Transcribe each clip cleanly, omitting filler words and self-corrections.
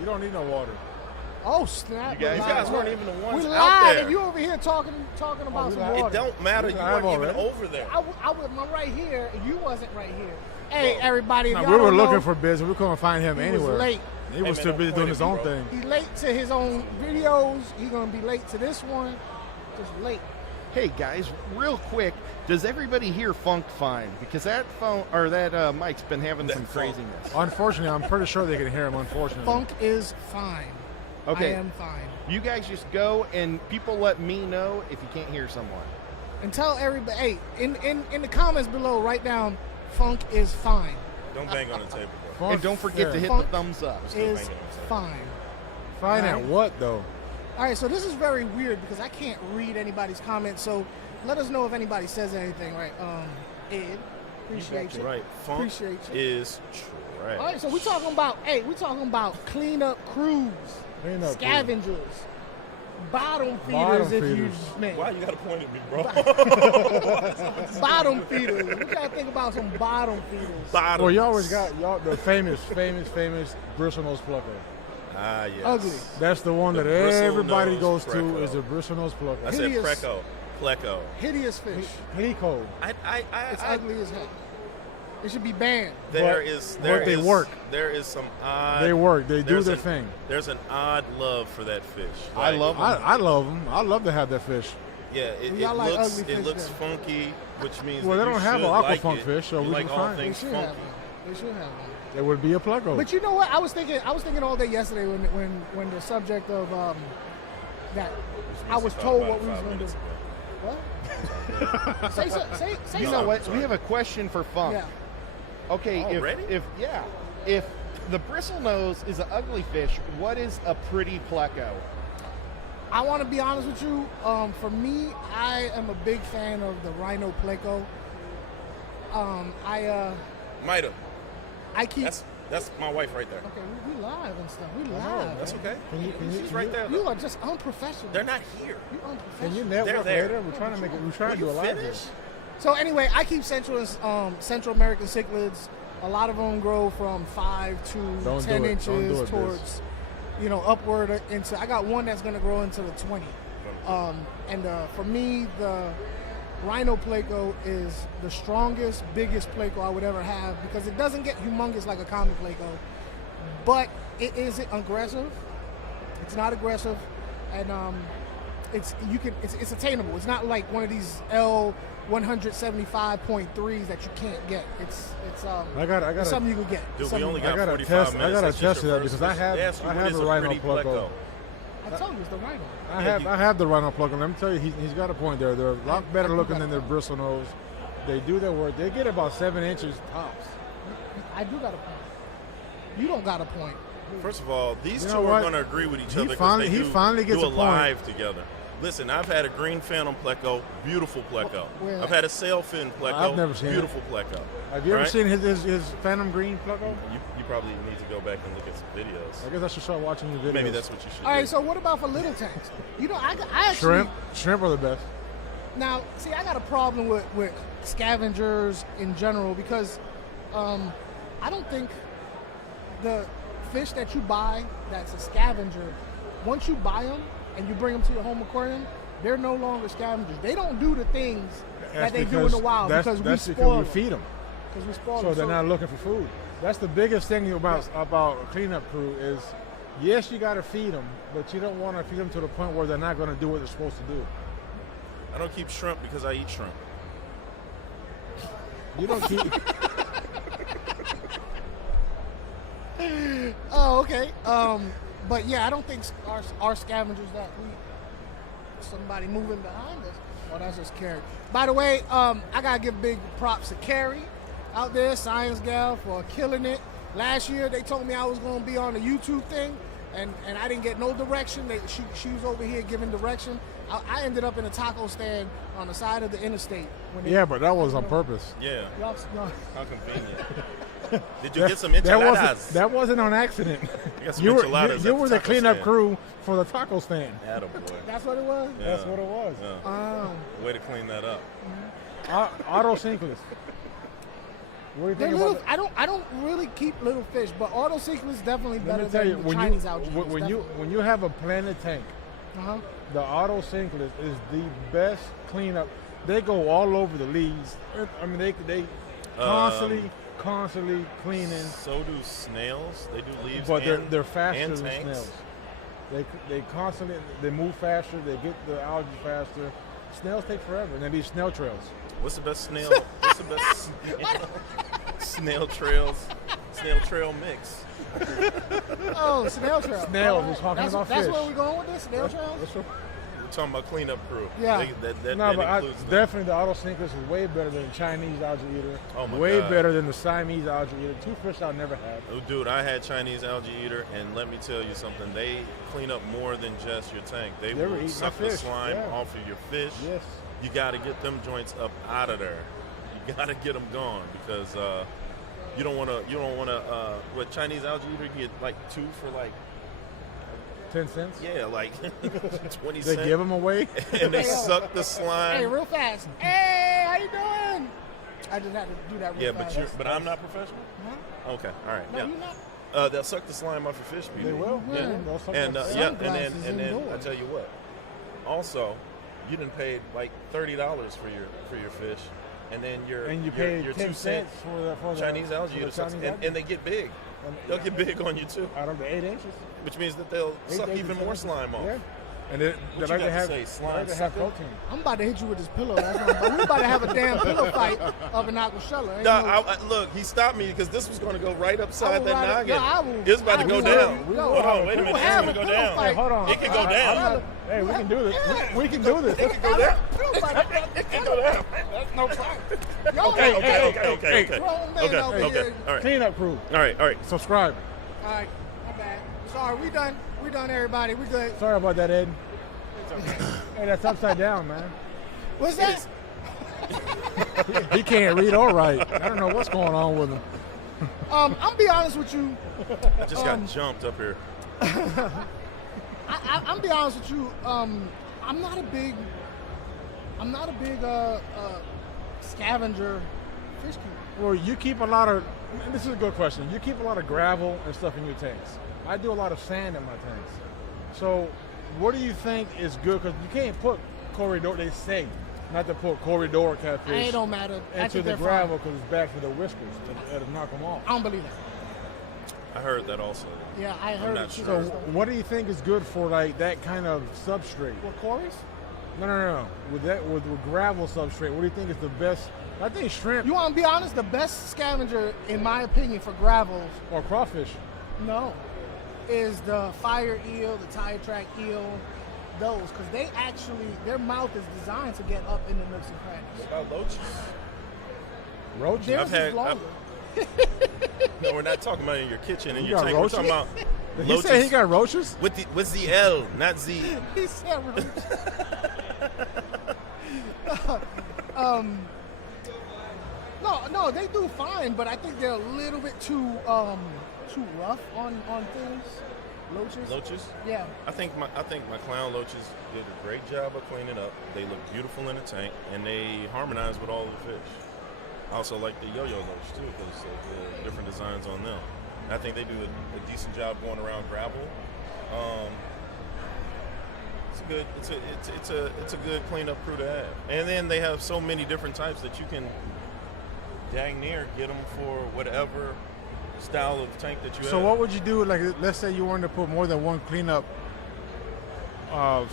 You don't need no water. Oh snap! You guys weren't even the ones we out live, there. and you over here talking about some water. It don't matter. You weren't even over there. I was right here, and you wasn't right here. Hey, everybody! If we were looking for Biz. We couldn't find him anywhere. Was late. He was too busy doing his own thing. He's late to his own videos. He's gonna be late to this one. Just late. Hey guys, real quick, does everybody hear Funk fine? Because that phone or that mic's been having some craziness. Unfortunately, I'm pretty sure they can hear him. Unfortunately, Funk is fine. Okay, I am fine. You guys just go and people let me know if you can't hear someone. And tell everybody, hey, in the comments below, write down Funk is fine. Don't bang on the table, bro. And don't forget to hit Funk the thumbs up. Is fine. Fine at what though? All right, so this is very weird because I can't read anybody's comments. So let us know if anybody says anything, right? Ed, appreciate you. Right, Funk appreciate you. is trash. All right, so we're talking about cleanup crews, scavengers, bottom feeders, if you may. Why you gotta point at me, bro? Bottom feeders. We gotta think about some bottom feeders. Well, you always got the famous bristlenose plucker. Ah, yes. Ugly. That's the one that everybody goes to is a bristlenose plucker. I said Pleco. Hideous fish. Pleco. It's ugly as heck. It should be banned. They work. There is some odd. They work. They do their thing. There's an odd love for that fish. I love them. I love them. I love to have that fish. Yeah, it looks funky, which means they don't have an aqua funk fish, so we like can all find things funky. They should have one. It would be a Pleco. But you know what? I was thinking all day yesterday when the subject of that I was told what we was going to do. What? say you know what? We have a question for Funk. Yeah. Okay, if the bristlenose is an ugly fish, what is a pretty Pleco? I want to be honest with you. For me, I am a big fan of the Rhino Pleco. Might have. I keep. That's my wife right there. Okay, we live and stuff. We live. That's okay. She's right there. You are just unprofessional. They're not here. You're unprofessional. Can you network later? We're trying to make it. We're trying to do a live here. So anyway, I keep Central American cichlids. A lot of them grow from 5 to 10 inches towards, upward into. I got one that's going to grow into the 20. For me, the Rhino Pleco is the strongest, biggest Pleco I would ever have because it doesn't get humongous like a common Pleco, but it isn't aggressive. It's not aggressive, and it's attainable. It's not like one of these L175.3s that you can't get. It's something you can get. Dude, we only got 45 minutes. I gotta test that because I have the Rhino Pleco. I told you it's the Rhino. I have the Rhino Pleco. Let me tell you, he's got a point there. They're a lot better looking than their bristlenose. They do their work. They get about 7 inches tops. I do got a point. You don't got a point. First of all, these two are going to agree with each other because they do a live together. Listen, I've had a green phantom Pleco, beautiful Pleco. I've had a sailfin Pleco, I've never seen beautiful Pleco. Have you ever seen his phantom green Pleco? You probably need to go back and look at some videos. I guess I should start watching your videos. Maybe that's what you should do. All right, so what about for little tanks? I actually... Shrimp are the best. Now, see, I got a problem with scavengers in general because I don't think the fish that you buy that's a scavenger, once you buy them and you bring them to your home aquarium, they're no longer scavengers. They don't do the things that they do in the wild because we spoil them. We feed them. Because we spoil them. So they're not looking for food. That's the biggest thing about a cleanup crew is, yes, you got to feed them, but you don't want to feed them to the point where they're not going to do what they're supposed to do. I don't keep shrimp because I eat shrimp. You don't keep... Oh, okay. But yeah, I don't think our scavengers that somebody moving behind us. Oh, that's just Carrie. By the way, I gotta give big props to Carrie out there, Science Gal, for killing it. Last year they told me I was gonna be on the YouTube thing, and I didn't get no direction. She was over here giving direction. I ended up in a taco stand on the side of the interstate. But that was on purpose. Yeah. How convenient. Did you get some enchiladas? That wasn't on accident. You were the cleanup crew for the taco stand. Attaboy. That's what it was? Yeah. That's what it was. Yeah. Way to clean that up. Auto Cichlids. What do you think about that? I don't really keep little fish, but auto cichlids definitely Let better me tell you, than the Chinese algae. when you have a planted tank, the auto cichlids is the best cleanup. They go all over the leaves. I mean, they constantly cleaning. So do snails. They do leaves, but and they're faster and than tanks. snails. They constantly move faster. They get the algae faster. Snails take forever, and they leave snail trails. What's the best snail? What's the best snail trails? Snail trail mix. Oh, snail trail. Snails. We're talking about that's fish. where we're going with this. Snail trails. We're talking about cleanup crew. Yeah. But includes them. definitely the auto cichlids is way better than the Chinese algae eater. Oh my way God. better than the Siamese algae eater. Two fish I'll never had. Oh, dude, I had Chinese algae eater, and let me tell you something. They clean up more than just your tank. They were will eating suck my the fish, slime yeah. off of your fish. Yes. You got to get them joints up out of there. You got to get them gone because you don't want to. What Chinese algae eater, you get like 2 for like 10 cents? Yeah, like 20 They cents. give them away? And they suck the slime. Hey, real fast. Hey, how you doing? I just had to do that real fast. Yeah, but I'm not professional? Huh? Okay, all right. No, yeah. you're not. They'll suck the slime off your fish. They will. Yeah. They'll suck And the yeah, and Sunglasses then indoors. I tell you what. Also, you didn't pay like $30 for your fish, and then and you your pay 2 10 cents cents for the Chinese algae for the eater sucks, Chinese algae. and they get big. They'll get big on you too, Out of the 8 inches. which means that they'll 8 suck inches, even 10 more inches. slime off. Yeah. And they What like you to got have, to say, they slime like to have sucker? protein. I'm about to hit you with this pillow. That's what we're about to have a damn pillow fight of an aquashella. Look, he stopped me because this was going to go right upside that right, noggin. It's about to go down. Hold on, wait a minute. It's have going to a go pillow down. fight. Hey, hold on. It can go down. Hey, we can do this. We can do this. It can go down. It can go down. That's no problem. Okay. Hey, All right. Cleanup crew. All right. Subscribe. All right, my bad. Sorry, we done. We done, everybody. We good. Sorry about that, Ed. Hey, that's upside down, man. What's that? He can't read or write. I don't know what's going on with him. I'm be honest with you. I just got jumped up here. I'm be honest with you. I'm not a big scavenger fish keeper. Well, you keep a lot of. This is a good question. You keep a lot of gravel and stuff in your tanks. I do a lot of sand in my tanks. So, what do you think is good? Because you can't put corridor. They say not to put corridor catfish It don't matter. I into think the they're gravel because it's bad for the whiskers. It'll knock them off. I don't believe that. I heard that also. Yeah, I heard not it. sure. So, what do you think is good for like that kind of substrate? What, Corey's? No. With gravel substrate, what do you think is the best? I think shrimp You want to be honest? The best scavenger, in my opinion, for gravels, or crawfish. is the fire eel, the tire track eel, those, because they actually, their mouth is designed to get up in the nooks and crannies. What about loaches? Roach? Theirs I've had- is longer. No, we're not talking about in your kitchen and You your got tank. We're roaches? talking about Did he say he got roaches? with the L, not Z. He said roach. No, they do fine, but I think they're a little bit too rough on things. Loaches. Loaches? Yeah. I think my clown loaches did a great job of cleaning up. They look beautiful in the tank, and they harmonize with all the fish. I also like the yo-yo loach too, because of the different designs on them. I think they do a decent job going around gravel. It's a good cleanup crew to have. And then they have so many different types that you can dang near get them for whatever style of tank that you have. So what would you do? Like, let's say you wanted to put more than one cleanup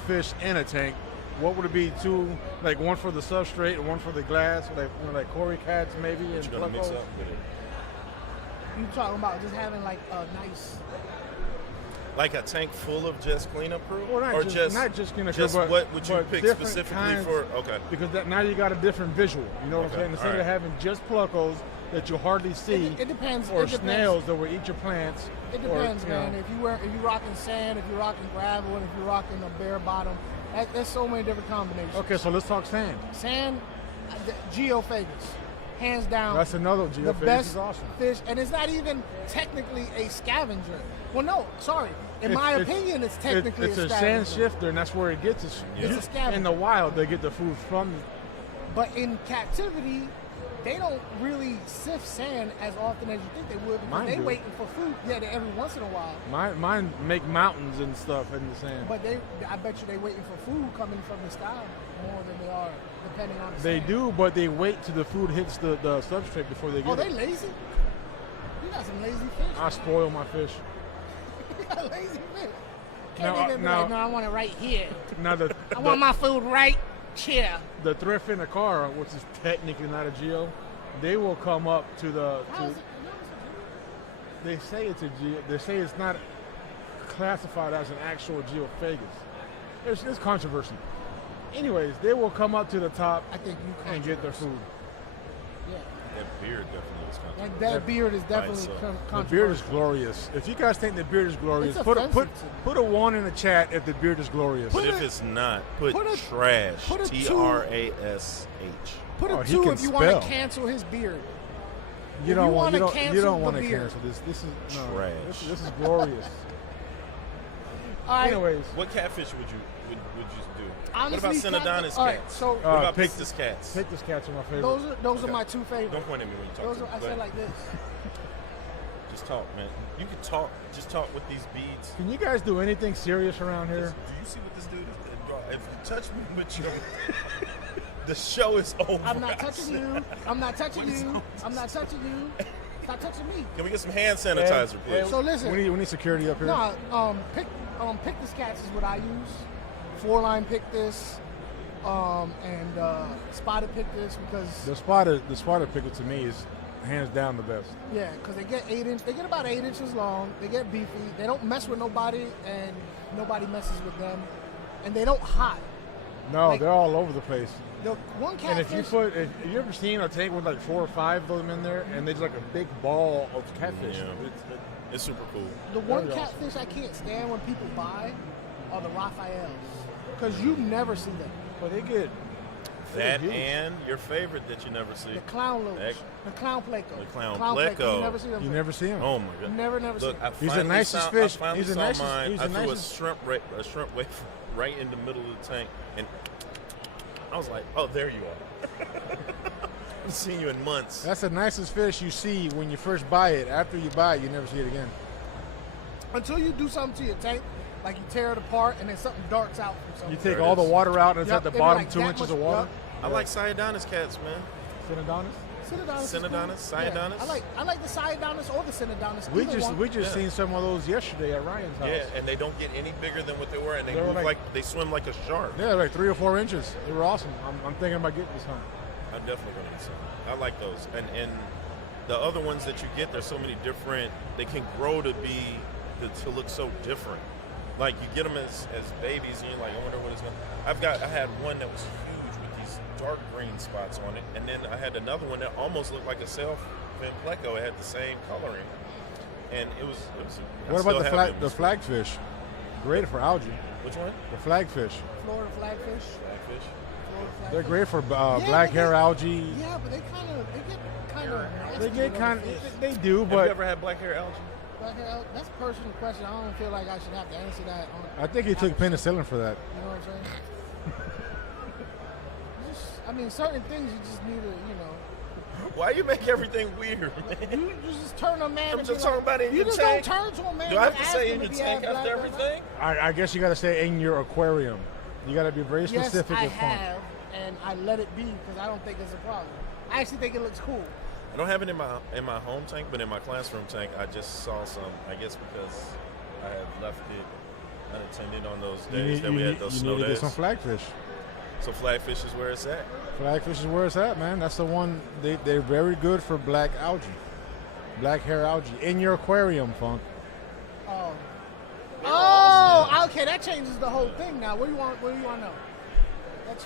fish in a tank. What would it be? Two, like one for the substrate and one for the glass, like Cory cats maybe. What and you gonna mix Plecos? up with it? You talking about just having like a nice. Like a tank full of just cleanup crew, Well, or just cleanup, just but what would you but pick different specifically kinds, for? Okay, Because now you got a different visual. You know what I'm Okay, saying? Instead all of right. having just Plecos that you hardly see, It depends. or it depends. snails that will eat your plants. It depends, or, you know, man. If you rocking sand, if you're rocking gravel, and if you're rocking a bare bottom, there's so many different combinations. Okay, so let's talk sand. Sand, geophagus, hands down. That's another the geophagus best is awesome. fish, and it's not even technically a scavenger. Well, no, sorry. In my opinion, it's technically it's a a scavenger. sand shifter, and that's where it gets its. It's a scavenger. In the wild, they get the food from. But in captivity, they don't really sift sand as often as you think they would because Mine they do. waiting for food. Yeah, every once in a while. Mine make mountains and stuff in the sand. But I bet you they waiting for food coming from the sky more than they are depending on the They sand. do, but they wait till the food hits the substrate before they get Oh, it. they lazy? You got some lazy fish. I spoil my fish. You got lazy fish. Now, Can't even be like, no, I want it right here. Now I want my food right here. the thrift in the car, which is technically not a geo, they will come up to the. How is it? They say it's a geo. They say it's not classified as an actual geophagus. It's controversy. Anyways, they will come up to the top I think you and get their food. Yeah. That beard definitely is controversial. That beard is definitely so. controversial. The beard is glorious. If you guys think the beard is glorious, It's put offensive to me. a 1 in the chat if the beard is glorious. But Put if a- it's not, put put a- trash. put a two- TRASH. Put a Oh, he 2 can if you want spell. to cancel his beard. You If don't you want wanna you cancel don't the want to beard. cancel this. This is no, Trash. This is glorious. All right. Anyways, What catfish would you do? Honestly, what about Synodontis all right, cats? so What about Pic- Pictus cats? Pictus cats are my favorite. those are my 2 favorites. Don't point at me when you talk Those to are, me. I Go said ahead. like this. Just talk, man. You can talk. Just talk with these beads. Can you guys do anything serious around Do here? you see what this dude is? If you touch me with your, the show is over. I'm not touching you. I'm not touching you. I'm not touching you. Stop touching me. Can we get some hand sanitizer, please? So listen. We need security up here. No, Pictus cats is what I use. 4-line Pictus, and spotted Pictus because The spotted pickle to me is hands down the best. yeah, because they get 8 inch. They get about 8 inches long. They get beefy. They don't mess with nobody, and nobody messes with them. And they don't hide. No, Like- they're all over the place. The one And if catfish. if you ever seen a tank with like 4 or 5 of them in there, and they're just like a big ball of catfish. Yeah. It's super cool. The one Very awesome. catfish I can't stand when people buy are the Raphaels, because you never see them. But they get That huge. and your favorite that you never see. The clown loach, Heck. the clown Pleco, The clown Pleco. Pleco. You never see them. you never see them. Oh my god. Never see Look, them. I He's the finally nicest saw, fish. I finally He's the saw nicest- mine. he's I the threw nicest- a shrimp wafer right in the middle of the tank, and I was like, "Oh, there you are." I haven't seen you in months. That's the nicest fish you see when you first buy it. After you buy it, you never see it again. Until you do something to your tank, like you tear it apart and then something darts out from You somewhere. take There it all the is. water out, and it's Yep, at the it'd be bottom like 2 that inches much- of water. yep. I like Cyanodontis cats, man. Synodontis? Synodontis. is cool. Synodontis? Yeah. Cyanodontis? I like the Cyanodontis or the Synodontis. We either just one. seen some of those yesterday at Ryan's house. Yeah, and they don't get any bigger than what they were, and they They were move like- like they swim like a shark. Yeah, like 3 or 4 inches. They were awesome. I'm thinking about getting this hunt. I'm definitely gonna get some. I like those, and the other ones that you get, there's so many different. They can grow to look so different. Like you get them as babies, and you're like, I wonder what it's gonna. I had one that was huge with these dark green spots on it, and then I had another one that almost looked like a self-fin Pleco. It had the same coloring, and it was. I What still about have the them. flagfish? Great for algae. Which one? The flagfish. Florida flagfish. Blackfish. Florida flagfish. They're great for Yeah, black but hair they- algae. Yeah, but they get kind of. They get kind. They do, Have you but ever had black hair algae? That's a personal question. I don't feel like I should have to answer that. I think he took penicillin for that. You know what I'm saying? I mean, certain things you just need to, Why you make everything weird, man? you just turn a man. I'm and just be talking like, about it in you your just tank. don't turn to a man. Do I have and to ask say him in your to be tank black, after black, black. everything? I guess you got to say in your aquarium. You got to be very Yes, specific I with funk. have, and I let it be because I don't think it's a problem. I actually think it looks cool. I don't have it in my home tank, but in my classroom tank, I just saw some. I guess because I had left it unattended on those days that we had those you snow need to days. get some flagfish. So flagfish is where it's at. Flagfish is where it's at, man. That's the one. They're very good for black algae, black hair algae in your aquarium, Funk. Oh, okay, that changes the whole thing now. What do you want to know? That's,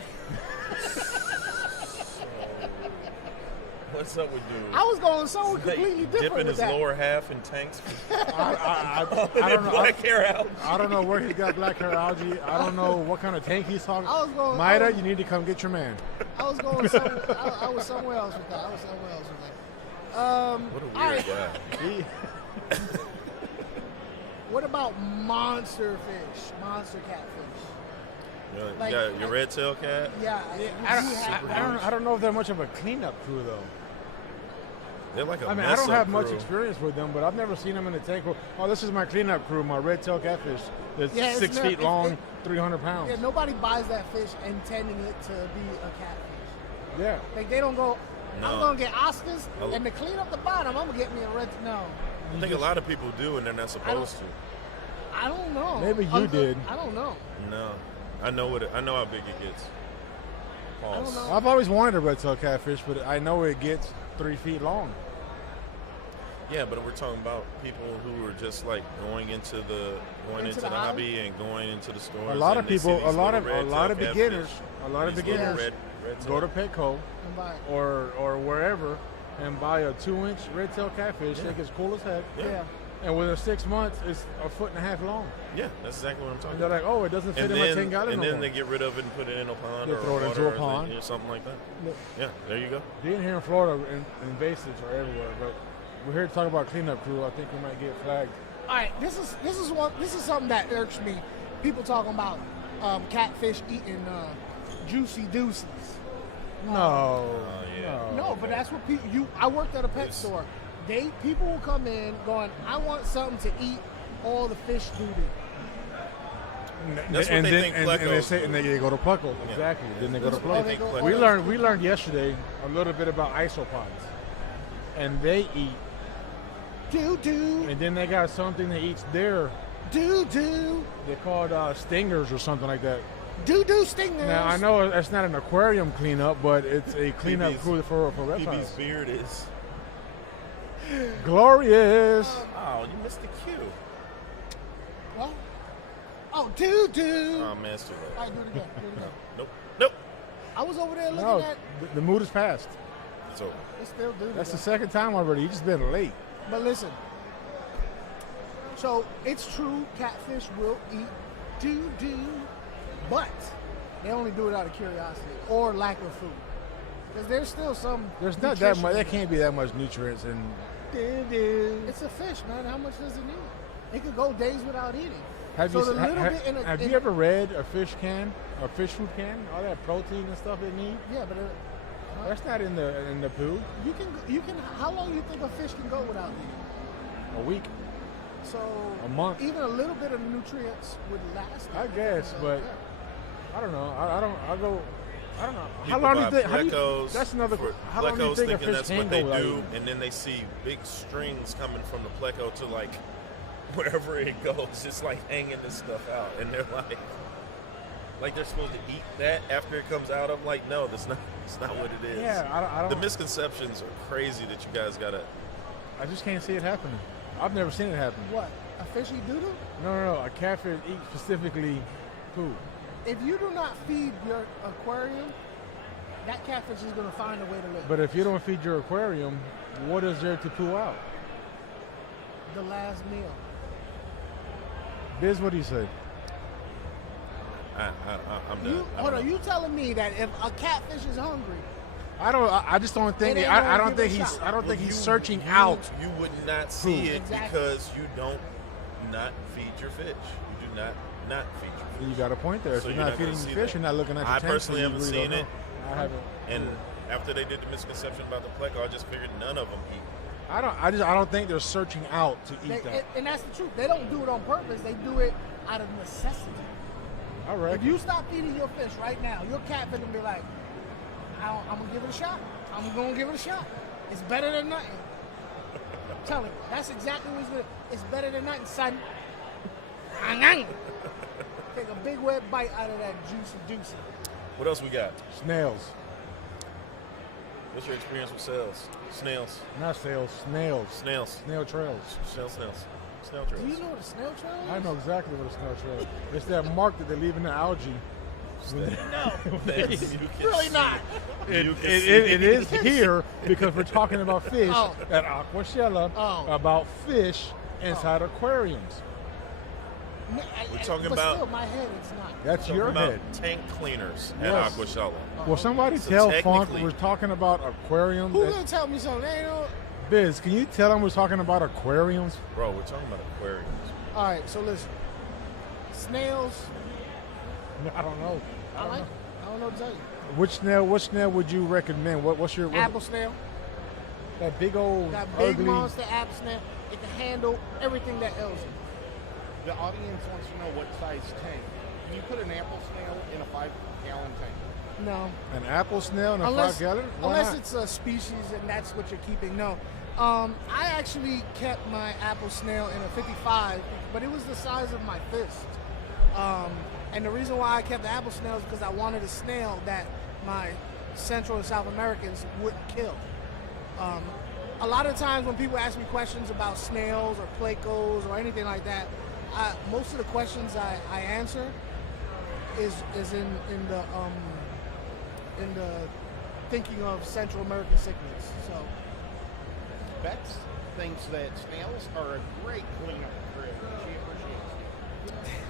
What's up with dude? I was going somewhere Like, completely different dipping with his that. lower half in tanks. I don't know. Black hair algae. I don't know where he got black hair algae. I don't know what kind of tank he's talking. I was going- Maida, I was- you need to come get your man. I was going somewhere. I was somewhere else with that. What a weird all right. guy. What about monster fish, monster catfish? You Like- got your red tail cat. Yeah, I don't know if they're much of a cleanup crew though. They're like a I mean, I don't have much crew. experience with them, but I've never seen them in the tank. Oh, this is my cleanup crew, my red tail catfish. That's Yeah, it's 6 not- feet long, 300 pounds. Yeah, nobody buys that fish intending it to be a catfish. Yeah. Like they don't go, No. I'm gonna get Oscars, Oh. and to clean up the bottom, I'm gonna get me a red. No, I think a lot of people do, and they're not supposed to. I don't know. Maybe you did. I don't know. No, I know I know how big it gets. I don't Pause. know. I've always wanted a red tail catfish, but I know it gets 3 feet long. Yeah, but we're talking about people who are just like going into the hobby and going into the stores. A lot of and they see people, these a lot little of red tail beginners, catfish, a lot of these little beginners red go to tail. Pleco And buy it. or wherever and buy a 2-inch red tail catfish. Yeah. Think it's cool as heck. Yeah. And within 6 months, it's 1.5 feet long. Yeah, that's exactly what I'm talking And they're about. like, oh, it doesn't fit And in my then, 10 gallon and no then more. they get rid of it and put it in a pond They or throw it into water a pond. or something like that. Look, Yeah, there you go. being here in Florida, invasives are everywhere. But we're here to talk about cleanup crew. I think we might get flagged. All right, this is something that irks me. People talking about catfish eating juicy deuces. No. yeah. No, but that's what people. I worked at a pet store. People will come in going, I want something to eat all the fish doo-doo. That's what and they then, think and they Plecos say, do. and they go to Pleco. Yeah. Exactly. Then they go to Oh, Pleco. they go- Pleco. We learned yesterday a little bit about isopods, and they eat, Doo-doo, and then they got something that eats their. doo-doo, They're called stingers or something like that. doo-doo stingers. Now I know it's not an aquarium cleanup, but it's a cleanup PB's crew for PB's reptiles. beard is. Glorious. Oh, you missed the cue. What? Oh, doo-doo. Oh man, it's too late. All right, do it again. Do it again. Nope. I was over there looking No, at. the mood is past. It's over. It's still doo-doo. That's the second time already. You just been late. But listen, so it's true, catfish will eat doo-doo, but they only do it out of curiosity or lack of food. Because there's still some. There's not that nutrition much. There in it. can't be that much nutrients in. Doo-doo. It's a fish, man. How much does it need? It could go days without eating. Have So you the se- ha- little ha- bit in a- have in- you ever read a fish can, a fish food can, all that protein and stuff they need? Yeah, but That's not in the poo. you can. How long do you think a fish can go without eating? A week, So a month. even a little bit of nutrients would last. I guess, but I don't know. I don't know. How People long do you buy think? How do you, Plecos that's another. for How long do you Plecos think a thinking fish that's can what go they without do, eating? and then they see big strings coming from the Pleco to like wherever it goes, just like hanging this stuff out, and they're like they're supposed to eat that after it comes out. I'm like, no, that's not what it is. Yeah, I don't. The misconceptions are crazy that you guys gotta. I just can't see it happening. I've never seen it happen. What? A fish eat doo-doo? No. A catfish eats specifically poo. If you do not feed your aquarium, that catfish is going to find a way to live. But if you don't feed your aquarium, what is there to poo out? The last meal. Biz, what do you say? I'm You, done. hold on, you telling me that if a catfish is hungry, I just don't think. It ain't I gonna don't give think it a he's. shot. I don't think You- he's searching you- out. You would not see it Exactly. because you don't not feed your fish. You do not feed your fish. You got a point there. If So you're you're not not gonna feeding see your fish, that. you're not looking at your I tank, personally so you haven't really seen don't it. know. I haven't. And after they did the misconception about the Pleco, I just figured none of them eat. I don't think they're searching out to eat that. and that's the truth. They don't do it on purpose. They do it out of necessity. All right. If you stop feeding your fish right now, your catfish will be like, I'm going to give it a shot. I'm going to give it a shot. It's better than nothing. Tell him. That's exactly what he's going to. It's better than nothing, son. Take a big wet bite out of that juicy. What else we got? Snails, What's your experience with snails? not snails. Snails. Snails. Snail trails. Snail trails. Do you know what a snail trail is? I know exactly what a snail trail is. It's that mark that they leave in the algae. No. That you can Really see. not. You can It see. is here because we're talking about fish Oh. at Aquashella, Oh. about fish inside aquariums. We're talking but about- still, my head, it's not. That's your About head. tank cleaners Yes. at Aquashella. Well, somebody So tell Funk technically- we're talking about aquariums. Who's going to tell me something? They ain't no... Biz, can you tell them we're talking about aquariums? Bro, we're talking about aquariums. All right, so listen. Snails, I don't know. I don't know what to tell you. Which snail would you recommend? What's your Apple snail. That big old That big ugly. monster app snail. It can handle everything that ails it. The audience wants to know what size tank. Can you put an apple snail in a 5-gallon tank? No. An apple snail in a Unless, 5-gallon? Why unless not? it's a species and that's what you're keeping. No. I actually kept my apple snail in a 55, but it was the size of my fist. And the reason why I kept the apple snail is because I wanted a snail that my Central and South Americans wouldn't kill. A lot of times when people ask me questions about snails or Plecos or anything like that, most of the questions I answer is in the thinking of Central American cichlids. So Bex thinks that snails are a great cleanup crew. She appreciates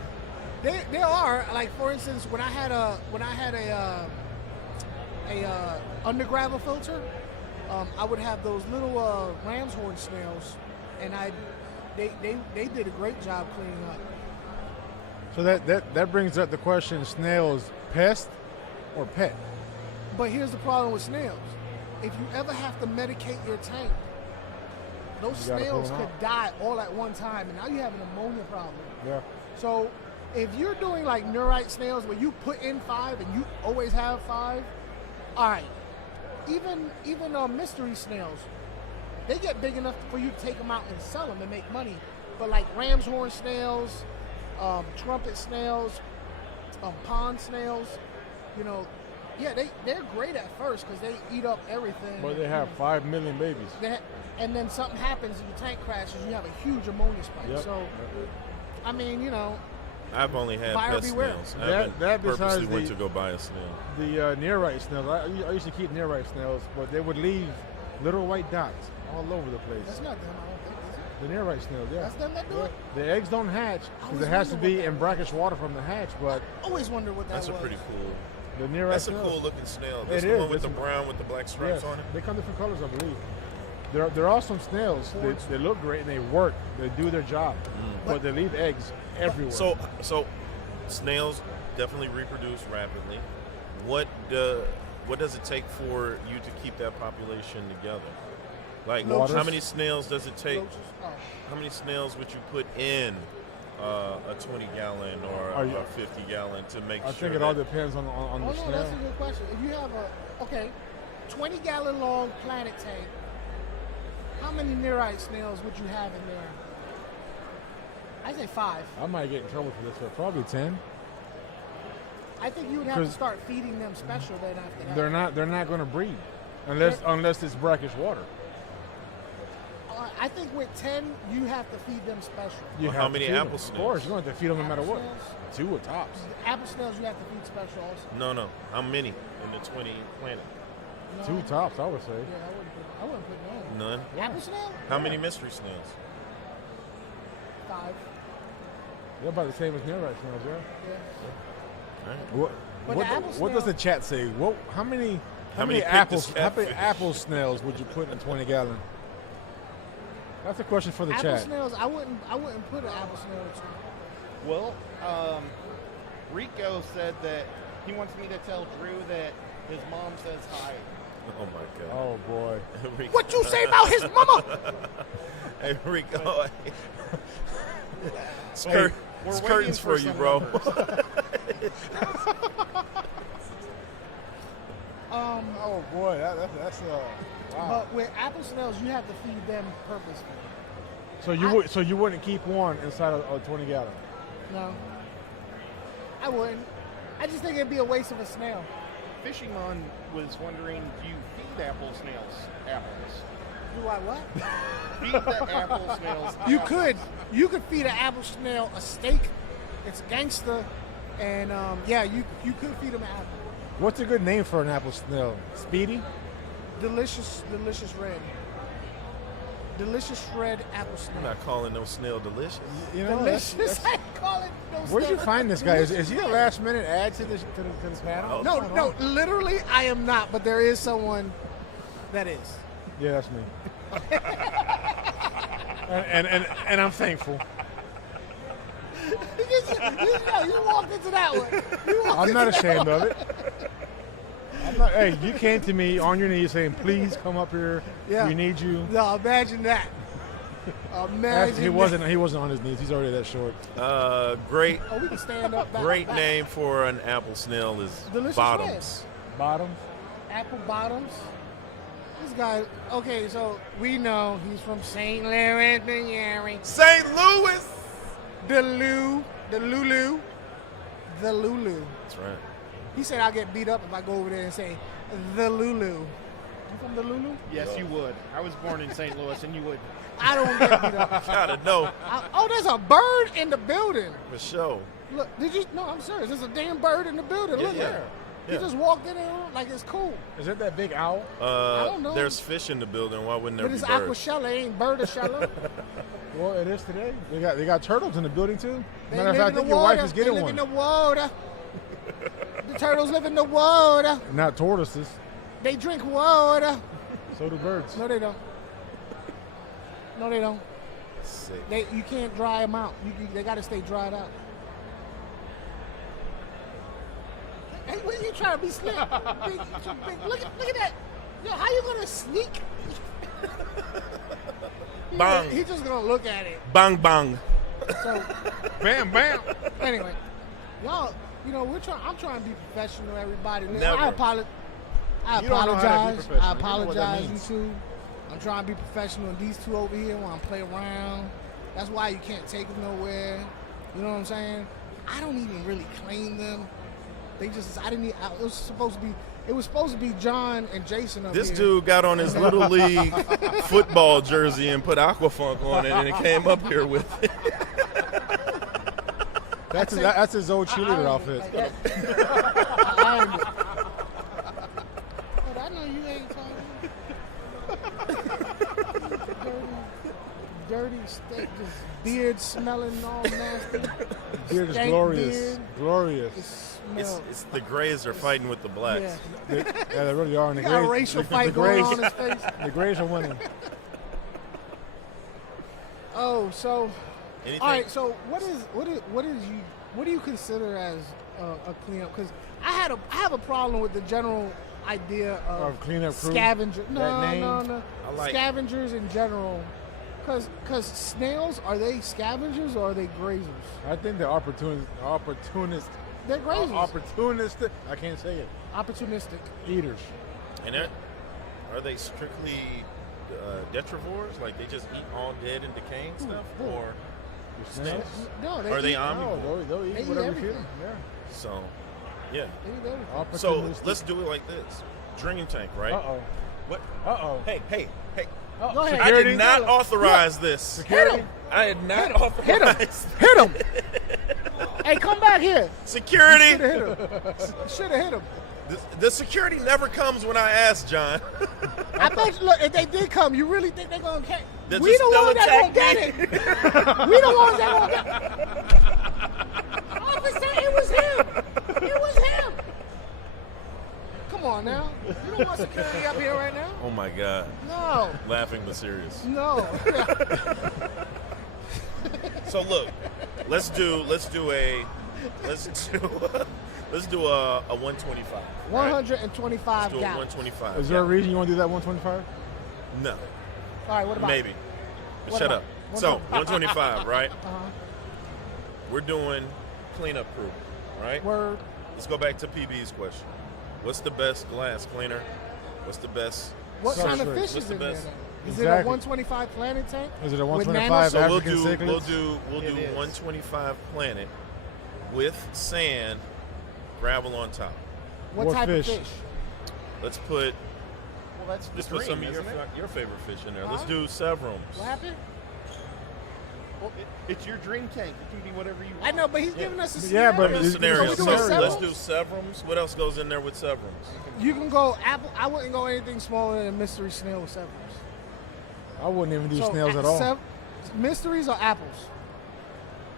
they are, like, for instance, when I had a undergravel filter, I would have those little ram's horn snails, and they did a great job cleaning up. So that brings up the question: snails, pest or pet? But here's the problem with snails: if you ever have to medicate your tank, those You gotta snails pull 'em could out. die all at one time, and now you have an ammonia problem. Yeah. So if you're doing like neurite snails where you put in 5 and you always have 5, all right. Even mystery snails, they get big enough for you to take them out and sell them and make money. But like ram's horn snails, trumpet snails, pond snails, they're great at first because they eat up everything. But they have 5 million babies. And then something happens and your tank crashes, you have a huge ammonia spike. Yep. So, I mean, I've only had buyer pest beware. snails. I That haven't besides purposely went the- to go buy a snail. The nearite snails, I used to keep nearite snails, but they would leave little white dots all over the place. that's not them, I don't think, is it? The nearite snails, yeah. That's them that do it? The eggs don't hatch I because always it has to wonder be what that in brackish water from the hatch, but Always wonder what that That's a was. pretty cool. the nearite That's a snails, cool looking snail. It That's the is. one with the It's a- brown with the black stripes yes, on it. they come different colors, I believe. There are some snails. They look great and they work. They do their job, but they leave eggs everywhere. So snails definitely reproduce rapidly. What does it take for you to keep that population together? Like, Water. how many snails does it take? Loaches? Oh. How many snails would you put in a 20-gallon or Are a you- 50-gallon to make I sure think it all that depends on Oh, the no, snail. that's a good question. If you have 20-gallon long planet tank, how many nearite snails would you have in there? I'd say 5. I might get in trouble for this, but probably 10. I think you would have to 'Cause start feeding them special then after that. They're not going to breed unless it's brackish water. I think with 10, you have to feed them special. You Well, have how to many feed them. apple Of snails? course, you're going to have to feed them no matter Apple what. snails? 2 or tops. Apple snails, you have to feed special also. No. How many in the 20 planet? No. 2 tops, I would say. Yeah, I wouldn't put no. None. Apple snail? How many mystery snails? 5. They're about the same as nearite snails, yeah. Yeah. All right. But the apple What does snail- the chat say? How many How many apples? Pictus How many catfish? apple snails would you put in 20-gallon? That's a question for the Apple chat. snails, I wouldn't put an apple snail in 20. Well, Rico said that he wants me to tell Drew that his mom says hi. Oh my God. Oh boy. Rico. What you say about his mama? Hey Rico. Skirt. We're It's waiting curtains for you, some bro. numbers. Oh boy, that's wow. But with apple snails, you have to feed them purposefully. So you wouldn't keep one inside a 20-gallon. No. I wouldn't. I just think it'd be a waste of a snail. Fishymon was wondering, do you feed apple snails apples? Do I what? Feed the apple snails You apples. could. You could feed an apple snail a steak. It's gangster. And you could feed them an apple. What's a good name for an apple snail? Speedy? Delicious red. Delicious red apple I'm snail. not calling no snail delicious. You know, Delicious. I call it no where'd you snail. find this guy? Is he a last minute add to this panel? No, literally, I am not. But there is someone that is. Yeah, that's me. and I'm thankful. You walked into that one. I'm not ashamed of it. I'm not, hey, you came to me on your knees saying, please come up here. Yeah. We need you. No, imagine that. Imagine He wasn't on his knees. He's already that short. Great. Oh, we can stand up. Great name for an apple snail is Delicious Bottoms. Bottoms. Apple Bottoms. This guy, okay, so we know he's from St. Louis, Missouri. St. Louis. The Lulu. That's right. He said I'll get beat up if I go over there and say the Lulu. You from the Lulu? Yes, you would. I was born in St. Louis, and you would. I don't get beat up. Gotta know Oh, there's a bird in the building. for sure. Look, did you? No, I'm serious. There's a damn bird in the building. Yeah, Look yeah. there. He Yeah. just walked in there like it's cool. Is it that big owl? don't know. There's fish in the building. Why wouldn't there But be it's birds? Aquashella, ain't Birdashella. Well, it is today. They got turtles in the building too. They Matter of live fact, I in think the your water. wife is They getting live one. in the water. The turtles live in the water. Not tortoises. They drink water. So do birds. No, they don't. No, they don't. Sick. You can't dry them out. They got to stay dried out. Hey, what are you trying to be slick? Look at that. Yo, how you gonna sneak? Bang. He's just gonna look at it. Bang bang. So Bam, bam. anyway, y'all, I'm trying to be professional. Everybody, Never. I apologize. You don't know how to be professional. I You know what that apologize, you means. two. I'm trying to be professional, and these two over here want to play around. That's why you can't take them nowhere. You know what I'm saying? I don't even really claim them. They just, it was supposed to be John and Jason up This here. dude got on his little league football jersey and put Aqua Funk on it, and it came up here with it. That's his old cheerleader outfit. But I know you ain't talking. Dirty steak, just beard smelling all nasty. Beard is Stank glorious. beard. Glorious. It's the grays are fighting with the blacks. Yeah. They really are. And He the got a Grays, racial the fight going Grays, on in his face. The Grays are winning. Oh, so Anything? all right. So what do you consider as a cleanup? Because I have a problem with the general idea of cleanup crew? scavenger. That No. I like- Scavengers in general. Because snails, are they scavengers or are they grazers? I think they're opportunist. They're grazers. Opportunistic. I can't say it. Opportunistic. Eaters. And are they strictly detrivores? Like they just eat all dead and decaying stuff? who? Or Snails? No, are they eat, omnivores? No, they'll They eat eat whatever you feed everything. them. Yeah. So, yeah. They eat everything. So Opportunistic. let's do it like this. Dream tank, right? Uh-oh. What? Uh-oh. Hey. Go ahead. I Security? did not authorize this. Security? I did not authorize. Hit him. Hey, come back here. Security. Should have hit him. The security never comes when I ask, John. I bet you, look, if they did come, you really think they're going to catch? They'll We just the still ones that going to attack get it. We the ones that going to get it. Officer, it was him. It was him. Come on now. You don't want security up here right now? Oh my God. No. Laughing but serious. No. So look, let's do a 125. 125 Let's do a gallons. 125. Is there a reason you want to do that 125? No, All right, what about maybe. What Shut about- up. what So about- 125, right? Uh-huh. We're doing cleanup crew, right? Word. Let's go back to PB's question. What's the best glass cleaner? What's the best? What kind of Substrate. fish What's is the in there? best? Then? Is it a Exactly. 125 planet tank? Is it a With 125 So we'll African do cichlids? we'll do It is. 125 planet with sand, gravel on top. What What type fish? of fish? Let's put Well, that's the Just put some of dream, isn't it? your favorite fish in there. Let's Huh? do severums. What happened? Well, it's your dream tank. You can do whatever you want. I know, but he's giving us a Yeah, scenario. but Here's a it's- scenario. So So we doing let's severums? do severums. What else goes in there with severums? You can go apple. I wouldn't go anything smaller than a mystery snail with severums. I wouldn't even do So, snails at all. Mysteries or apples?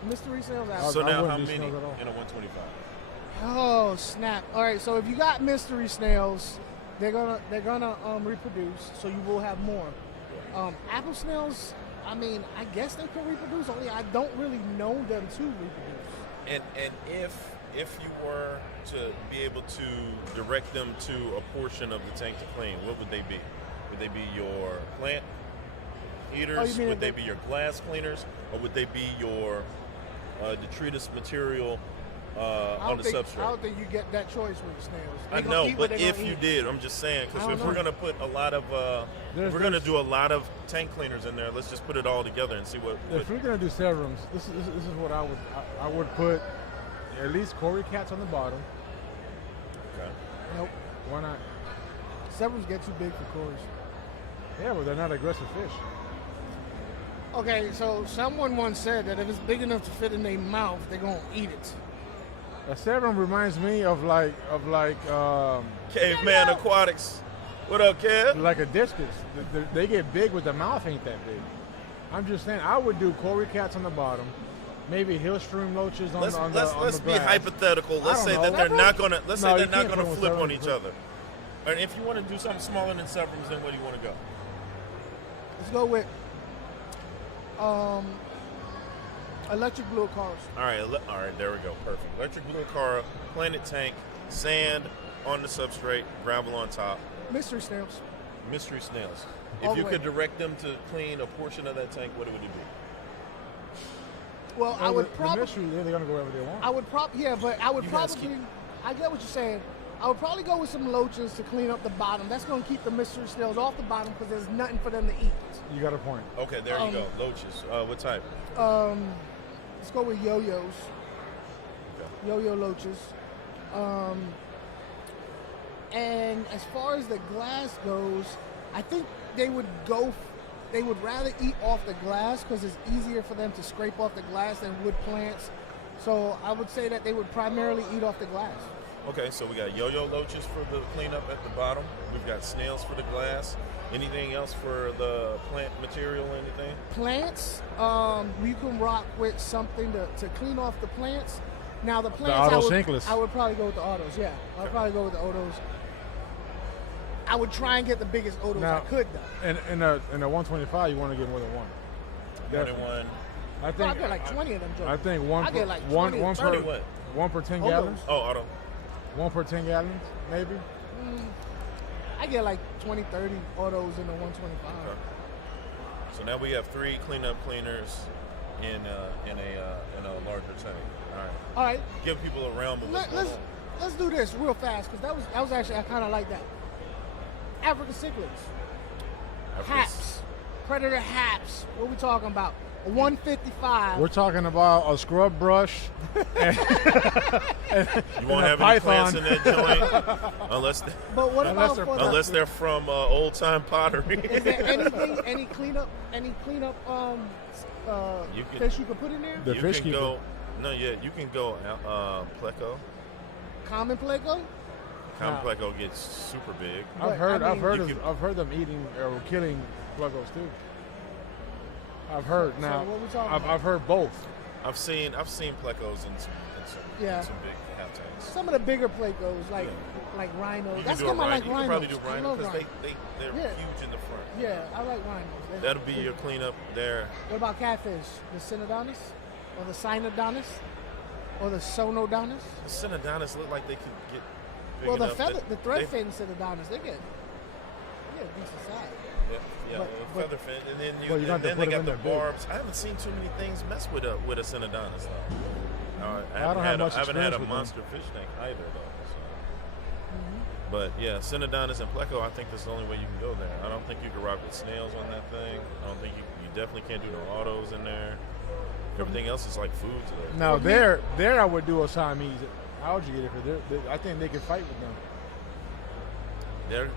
Mystery snails, apples. So I now wouldn't how do many snails at all. in a 125? Oh snap! All right, so if you got mystery snails, they're gonna reproduce, so you will have more. Apple snails, I mean, I guess they can reproduce. Only I don't really know them to reproduce. And if you were to be able to direct them to a portion of the tank to clean, what would they be? Would they be your plant eaters? Would they be your glass cleaners? Or would they be your detritus material on the substrate? I don't think you get that choice with the snails. I know, but if you did, I'm just saying, because if we're going to put a lot of, if we're going to do a lot of tank cleaners in there, let's just put it all together and see what. If we're going to do serums, this is what I would put at least cory cats on the bottom. Okay. Nope. Why not? Serums get too big for cories. Yeah, but they're not aggressive fish. Okay, so someone once said that if it's big enough to fit in their mouth, they're gonna eat it. A serum reminds me of like Caveman Aquatics. What up, Kev? like a discus. They get big, but the mouth ain't that big. I'm just saying, I would do cory cats on the bottom, maybe hill stream loaches on the Let's be glass. hypothetical. Let's say that they're not gonna. Let's say they're not gonna flip on each other. And if you want to do something smaller than serums, then where do you want to go? Let's go with electric blue cars. All right, there we go. Perfect. Electric blue car, planet tank, sand on the substrate, gravel on top. Mystery snails. Mystery snails. All If the you way. could direct them to clean a portion of that tank, what would it be? Well, I would probably. The mystery, they're gonna go wherever they want. I would probably. Yeah, but I would You guys probably. I get what you're saying. I would probably go with some loaches to clean up the bottom. That's going to keep the mystery snails off the bottom because there's nothing for them to eat. You got a point. Okay, there you go. Loaches. What type? Let's go with yo-yos. Okay. Yo-yo loaches. And as far as the glass goes, I think they would rather eat off the glass because it's easier for them to scrape off the glass than wood plants. So I would say that they would primarily eat off the glass. Okay, so we got yo-yo loaches for the cleanup at the bottom. We've got snails for the glass. Anything else for the plant material or anything? Plants, we can rock with something to clean off the plants. Now the plants, Cichlids. I would probably go with the autos. Yeah, I'd probably go with the autos. I would try and get the biggest autos I could though. And in a 125, you want to get more than one. Definitely. 21. I get like 20 of them. Jokes. I think I get like 20, 1 per 10 Autos. gallons. Oh, auto. 1 per 10 gallons, maybe. I get like 20, 30 autos in the 125. Okay. So now we have 3 cleanup cleaners in a larger tank. All right. All right. Give people a realm of what's going on. Let's do this real fast because that was actually I kind of like that. African cichlids, haps, predator haps. What we talking about? A 155. We're talking about a scrub brush. And You won't have any plants in that joint unless they're from old time pottery. Is there anything, any cleanup fish you can put in there? The fish can keeper. go. No, yeah, you can go Pleco. Common Pleco? Common Pleco gets super big. I've heard them eating or killing Plecos too. I've heard So now. what we talking I've about? heard both. I've seen Plecos in some Yeah. some big half tanks. Some of the bigger Plecos, like rhinos. You That's can do a come I rhino. like You can rhinos. probably do I rhino love because rhinos. they're Yeah. huge in the front. Yeah, I like rhinos. That'll be your cleanup there. What about catfish? The Synodontis? Or the Cynodontis? Or the Sonodontis? The Synodontis look like they could get big Well, enough. the threadfin Synodontis, they get a decent size. Yeah, but- featherfin, and then Well, you have to then put they them got in the there big. barbs. I haven't seen too many things mess with a Synodontis though. I don't have much haven't had a experience with them. monster fish tank either though. So. But yeah, Synodontis and Pleco, I think that's the only way you can go there. I don't think you can rock with snails on that thing. I don't think you definitely can't do no autos in there. Everything else is like food to them. Now there I would do a Siamese algae because I think they can fight with them.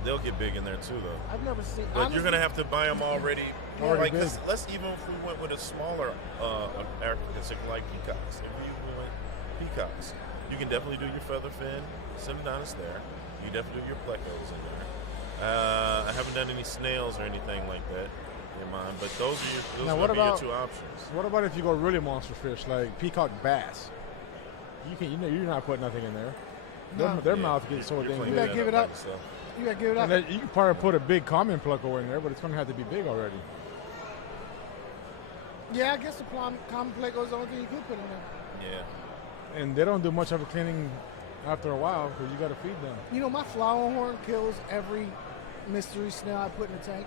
They'll get big in there too though. I've never seen. But you're gonna have to buy them already. Already big. Let's even if we went with a smaller African cichlid like peacocks. If we went peacocks, you can definitely do your featherfin, Synodontis there. You definitely do your Plecos in there. I haven't done any snails or anything like that in mind, but those are your 2 options. What about if you go really monster fish like peacock bass? You're not putting nothing in there. Their mouth gets so dang You big. gotta give it up. You gotta give it up. And you can probably put a big common Pleco in there, but it's going to have to be big already. Yeah, I guess the common Pleco is the only thing you could put in there. Yeah. and they don't do much of a cleaning after a while because you got to feed them. You know, my flower horn kills every mystery snail I put in the tank.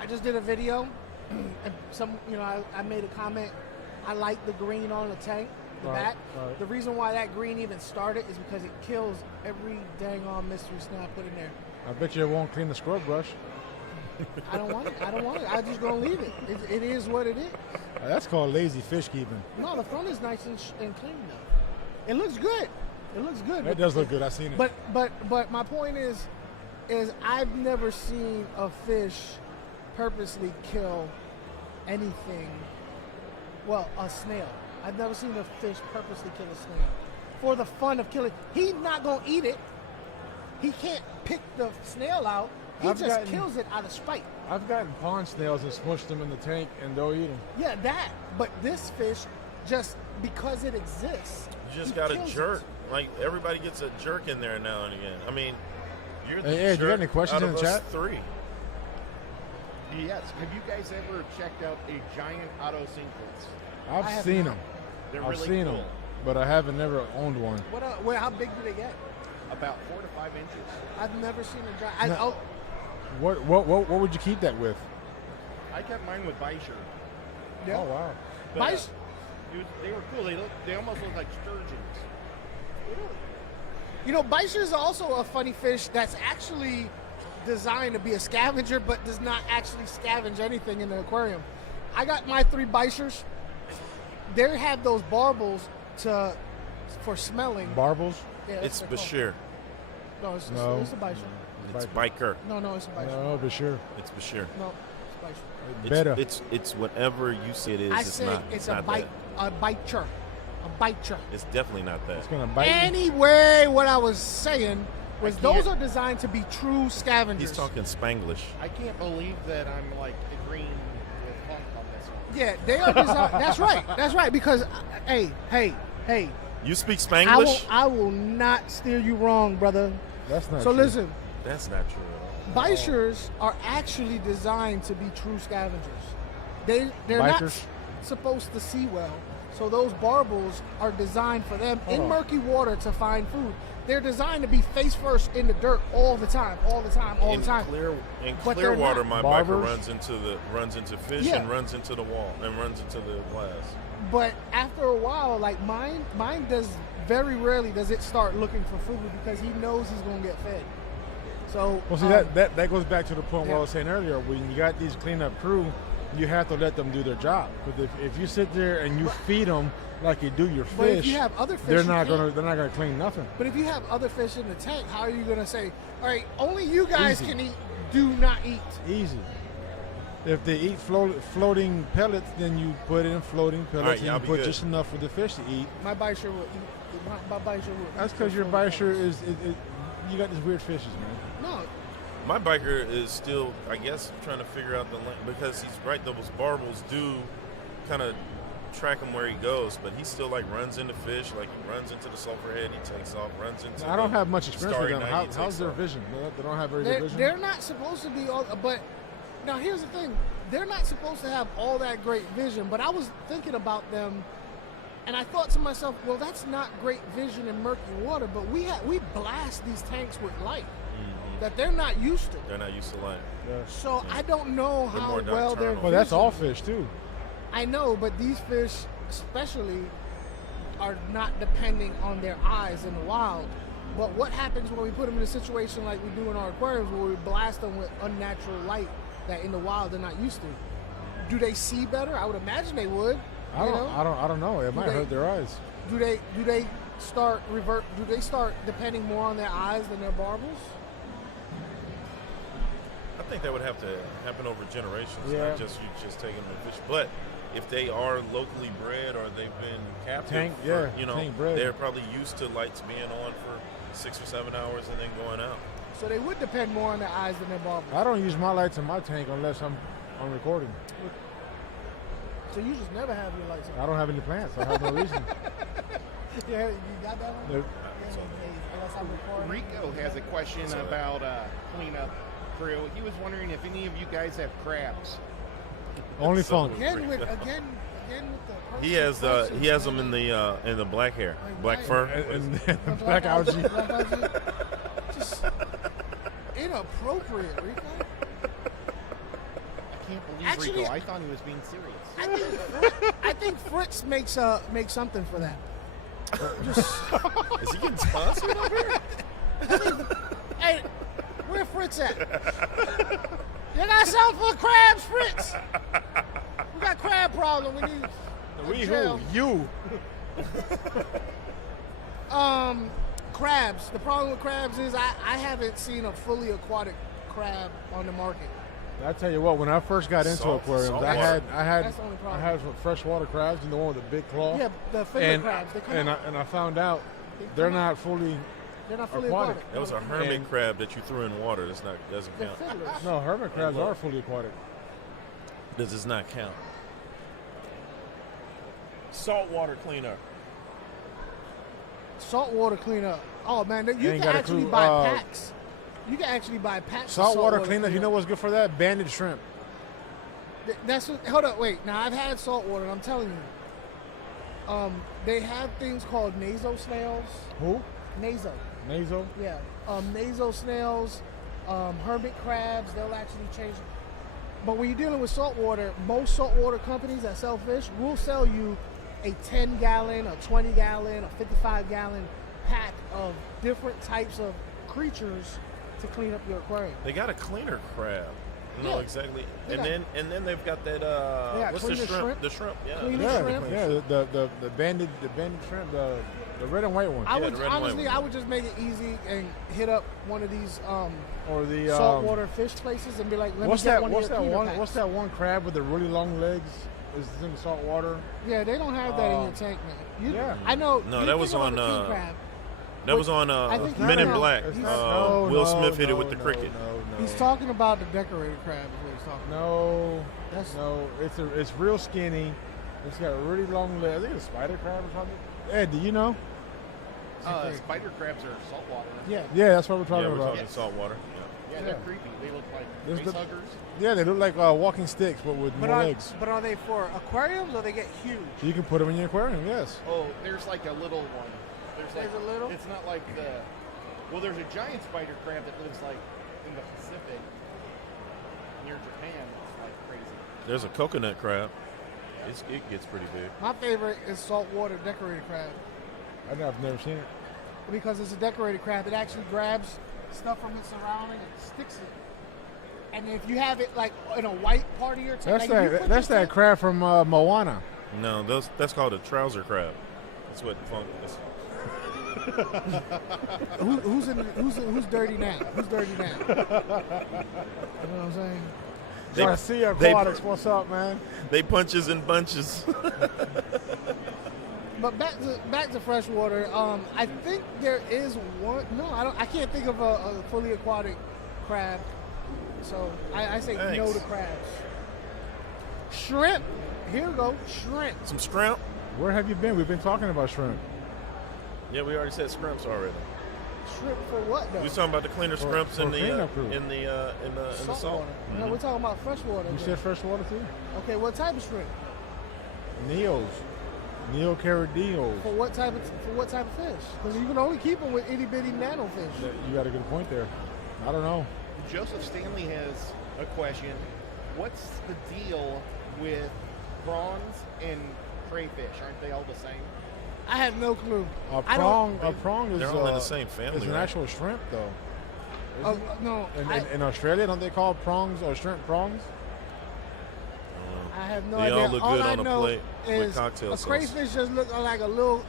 I just did a video, and I made a comment. I like the green on the tank, the back. Right. The reason why that green even started is because it kills every dang on mystery snail I put in there. I bet you it won't clean the scrub brush. I don't want it. I'm just gonna leave it. It is what it is. That's called lazy fish keeping. No, the front is nice and clean though. It looks good. It looks good. It does look good. I've seen it. But my point is I've never seen a fish purposely kill anything. Well, a snail. I've never seen a fish purposely kill a snail for the fun of killing. He's not gonna eat it. He can't pick the snail out. He kills it out of spite. I've gotten pond snails and smushed them in the tank, and they'll eat them. Yeah, that. But this fish, just because it exists, you just got a jerk. Like everybody gets a jerk in there now and again. I mean, you're the Hey, Ed, jerk you got any questions out in of the us chat? 3. Yes. Have you guys ever checked out a giant auto Cichlids? I've seen them. They're I've really seen cool. them, but I haven't never owned one. How big do they get? About 4 to 5 inches. I've never seen a giant. No. What would you keep that with? I kept mine with Bisher. Yeah. Oh wow. Bice. They were cool. They almost look like sturgeons. You know, Bisher is also a funny fish that's actually designed to be a scavenger, but does not actually scavenge anything in the aquarium. I got my 3 Bishers. They have those barbels for smelling. Barbels? Yeah, It's what they're called. Bashir. No, it's a Bisher. It's biker. No, it's a Bisher. No, but sure. It's Bashir. No, it's a Bisher. Better. It's whatever you say it is. I it's said not. it's not a bite, that. a biter, a biter. It's definitely not that. It's gonna bite you. Anyway, what I was saying was I those can't- are designed to be true scavengers. He's talking Spanglish. I can't believe that I'm like agreeing with Funk on this one. Yeah, they are designed. That's right. That's right. Because, hey, You speak Spanglish? I will not steer you wrong, brother. That's not So true. listen, That's not true at all. Bishers are actually designed to be true scavengers. They're not Bikers? supposed to see well. So those barbels are designed for them in murky water to find food. They're designed to be face first in the dirt all the time. In But clear they're water, not. my Barbers? biker runs into fish Yeah. and runs into the wall and runs into the glass. But after a while, like mine does very rarely does it start looking for food because he knows he's gonna get fed. So Well, see, that goes back to the point where I yeah. was saying earlier. When you got these cleanup crew, you have to let them do their job. Because if you sit there and you feed them like you do your But if fish, you have other fish, they're you not can't. gonna clean nothing. But if you have other fish in the tank, how are you gonna say, all right, only you guys Easy. can eat, do not eat? Easy. If they eat floating pellets, then you put in floating pellets right, and y'all you be put good. just enough for the fish to eat. My Bisher will eat. My Bisher will. That's eat because your those Bisher floating is you got these weird fishes, man. pellets. My biker is still, I guess, trying to figure out the length because he's right. Those barbels do kind of track him where he goes, but he still like runs into fish. Like he runs into the sulfur head, he takes off, runs into. I don't have much experience with Starry them. Night, he How's takes their off. vision? They don't have very No. good vision. They're not supposed to be all. But now here's the thing: they're not supposed to have all that great vision. But I was thinking about them. And I thought to myself, well, that's not great vision in murky water, but we blast these tanks with light that they're not used to. They're not used to light. So I don't know They're how more well they're. nocturnal. Well, that's all fish too. I know, but these fish, especially, are not depending on their eyes in the wild. But what happens when we put them in a situation like we do in our aquariums, where we blast them with unnatural light that in the wild they're not used to? Do they see better? I would imagine they would. I don't know. It might they- hurt their eyes. Do they start depending more on their eyes than their barbels? I think that would have to happen over generations, Yeah. not just you just taking them to fish. But if they are locally bred or they've been captive, Tank, for, yeah, you know, tank bred. they're probably used to lights being on for 6 or 7 hours and then going out. So they would depend more on their eyes than their barbels. I don't use my lights in my tank unless I'm recording. So you just never have your lights on. I don't have any plants. I have no reason. Yeah, you got that one? Nope. Unless I'm recording. Rico has a question about cleanup crew. He was wondering if any of you guys have crabs. Only So- funk. Again again with the He has them in the black hair, Like black white. fur. And black algae. Black algae. Just inappropriate, Rico. I can't believe Actually- Rico. I thought he was being serious. I think Fritz makes something for that. Is he getting sponsored over here? Hey, where Fritz at? You got something for crabs, Fritz? We got crab problem. We need. We jail. who? You. Crabs. The problem with crabs is I haven't seen a fully aquatic crab on the market. I tell you what, when I first got into aquariums, I had That's the only problem. some freshwater crabs, the one with the big claw. Yeah, the fiddler crabs. They come out. And I found out they're not fully. They're not fully aquatic. aquatic. That was a hermit crab that you threw in water. Doesn't The count. fiddlers. No, hermit crabs look. are fully aquatic. Does not count. Saltwater cleanup. Saltwater cleanup. Oh man, you ain't can got a actually clue. buy packs. You can actually buy packs. of Saltwater cleanup. You know cleanup. what's good for that? Banded shrimp. That's what. Hold up, wait. Now I've had saltwater, and I'm telling you, they have things called nasal snails. Who? Nasal. Nasal. Yeah. Nasal snails, hermit crabs. They'll actually change. But when you're dealing with saltwater, most saltwater companies that sell fish will sell you a 10-gallon, a 20-gallon, a 55-gallon pack of different types of creatures to clean up your aquarium. They got a cleaner crab. You know Yeah. exactly. They And got- then they've got that got what's the cleaner shrimp? shrimp. The shrimp, yeah. Cleaner Yeah, shrimp. yeah. The banded shrimp, the red and white one, I Yeah, would the red and white honestly, one. I would just make it easy and hit up one of these or the saltwater fish places and be like, let What's me get that? one What's of your that cleaner one? packs. What's that one crab with the really long legs? Is in the salt water? Yeah, they don't have that in your tank, man. Yeah. I know. No, you that was think on, about the king crab. That was on I think Men in no, Black. it's not- Will Smith hit it with the cricket. No. He's talking about the decorated crab. Is what he's talking about. No, it's real skinny. It's got really long legs. I think it's a spider crab or something. Ed, do you know? Spider crabs are saltwater. Yeah. Yeah, that's what we're talking Yeah, we're about. talking saltwater. Yeah, they're creepy. They look like There's face the- huggers. Yeah, they look like walking sticks, but with But more are, legs. but are they for aquariums or they get huge? You can put them in your aquarium. Yes. Oh, there's like a little one. There's a little? It's not like the. Well, there's a giant spider crab that lives like in the Pacific near Japan. It's like crazy. There's a coconut crab. It gets pretty big. My favorite is saltwater decorated crab I've never seen it. because it's a decorated crab. It actually grabs stuff from its surrounding and sticks it. And if you have it like in a white part of your tank, That's like, you that. put That's your that tank- crab from Moana. No, that's called a trouser crab. That's what funk is. Who's dirty now? Who's dirty now? You know what I'm saying? Garcia Aquatics, what's up, man? They punches and bunches. But back to freshwater. I think there is one. No, I can't think of a fully aquatic crab. So I say no Thanks. to crabs. Shrimp. Here we go. Shrimp. Some shrimp. Where have you been? We've been talking about shrimp. Yeah, we already said shrimps already. Shrimp for what though? We was talking about the cleaner shrimps for in the cleanup crew. in the salt. Saltwater. No, we're talking about freshwater. You then. said freshwater too? Okay, what type of shrimp? Neos. Neocaridioles. For what type of fish? Because you can only keep them with itty bitty nano fish. You got a good point there. I don't know. Joseph Stanley has a question. What's the deal with prawns and crayfish? Aren't they all the same? I have no clue. A I don't- prong is They're all in the same family, It's an right? actual shrimp though. No, In Australia, don't they call prongs or shrimp prongs? I have no They idea. all look good I on a know plate with is cocktail a sauce. crayfish just look like a little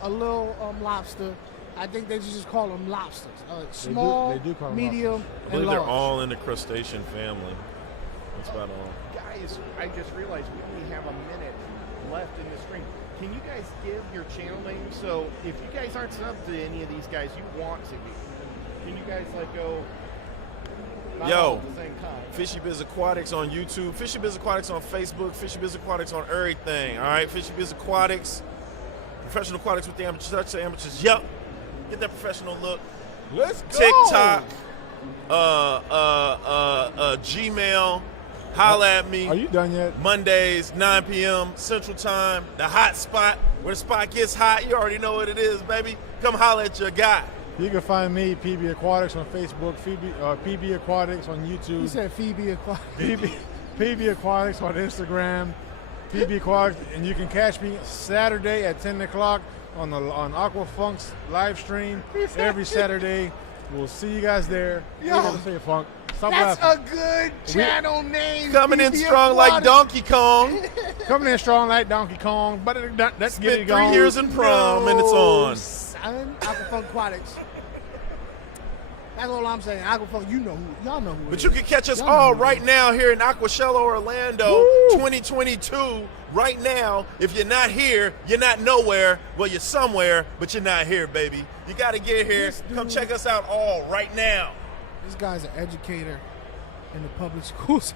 lobster. I think they just call them lobsters. Small, they do call them medium, I and believe large. they're all in the crustacean family. That's about all. Guys, I just realized we only have a minute left in the stream. Can you guys give your channel name? So if you guys aren't subbed to any of these guys, you want to be. Can you guys go? Not Yo. all at the same time. FishyBizzAquatics on YouTube, FishyBizzAquatics on Facebook, FishyBizzAquatics on everything. All right, FishyBizzAquatics, professional aquatics with the amateurs, touch the amateurs. Yup, get that professional look. Let's go. TikTok, Gmail, Holla at me. Are you done yet? Mondays, 9 p.m. Central Time, the hot spot. Where the spot gets hot, you already know what it is, baby. Come holla at your guy. You can find me, PB Aquatics, on Facebook, PB Aquatics on YouTube. You said Phoebe Aquatics. PB Aquatics on Instagram, PB Aquatics, and you can catch me Saturday at 10 o'clock on AQUA Funk's live stream every Saturday. We'll see you guys there. Yo, You gotta say it, Funk. Stop That's laughing. a good channel name. Coming in PB strong like Aquatics. Donkey Kong. Coming in strong like Donkey Kong, but let's get Spent it 3 going. years in prom, and it's on. Son, Aqua Funk Aquatics. That's all I'm saying. Aqua Funk, y'all know who. But you can catch us Y'all know all who it right is. now here in Aquashello, Orlando, Woo! 2022. Right now, if you're not here, you're not nowhere. Well, you're somewhere, but you're not here, baby. You got to get here. This Come dude- check us out all right now. This guy's an educator in the public schools.